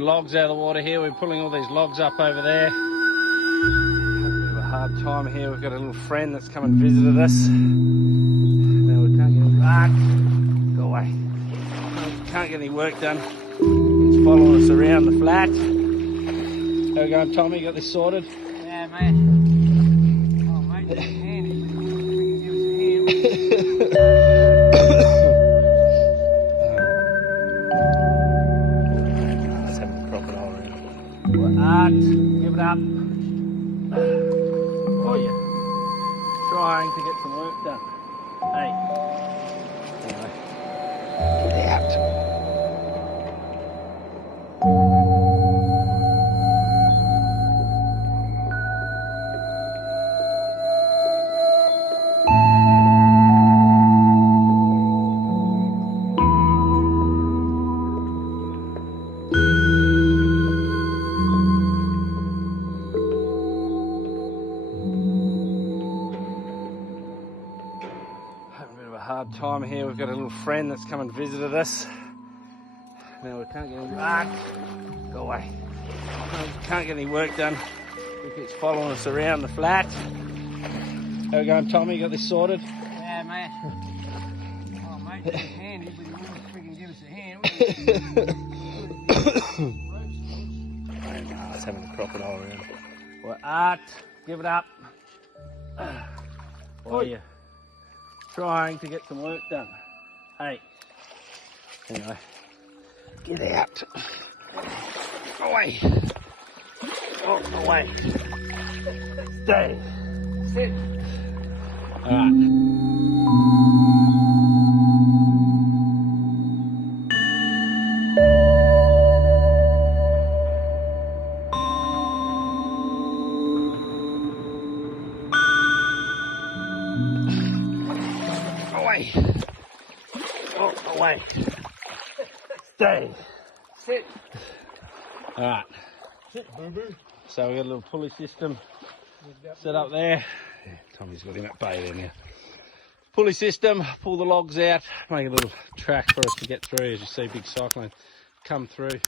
logs out of the water here. We're pulling all these logs up over there. Having a bit of a hard time here. We've got a little friend that's come and visited us. Now we can't get any work. Go away. Can't get any work done. He's following us around the flat. How we going, Tommy? You got this sorted? Yeah, mate. Oh, mate, give us a hand. Let's have a crocodile around. Art, give it up. Oh, yeah. Trying to get some work done. Hey. Anyway. Get out. Hard time here. We've got a little friend that's come and visited us. Now we can't get any work. Go away. Can't get any work done. He keeps following us around the flat. How we going, Tommy? You got this sorted? Yeah, mate. Oh, mate, give us a hand. But you wouldn't freaking give us a hand. Let's have a crocodile around. Well, Art, give it up. Oh, yeah. Trying to get some work done. Hey. Anyway. Get out. Away. Oh, away. Stay. Sit. Alright. Oh, away. Stay. Sit. Alright. Sit, boo-boo. So we got a little pulley system set up there. Yeah, Tommy's got him at bay there now. Pulley system, pull the logs out, make a little track for us to get through. As you see, big cyclone come through.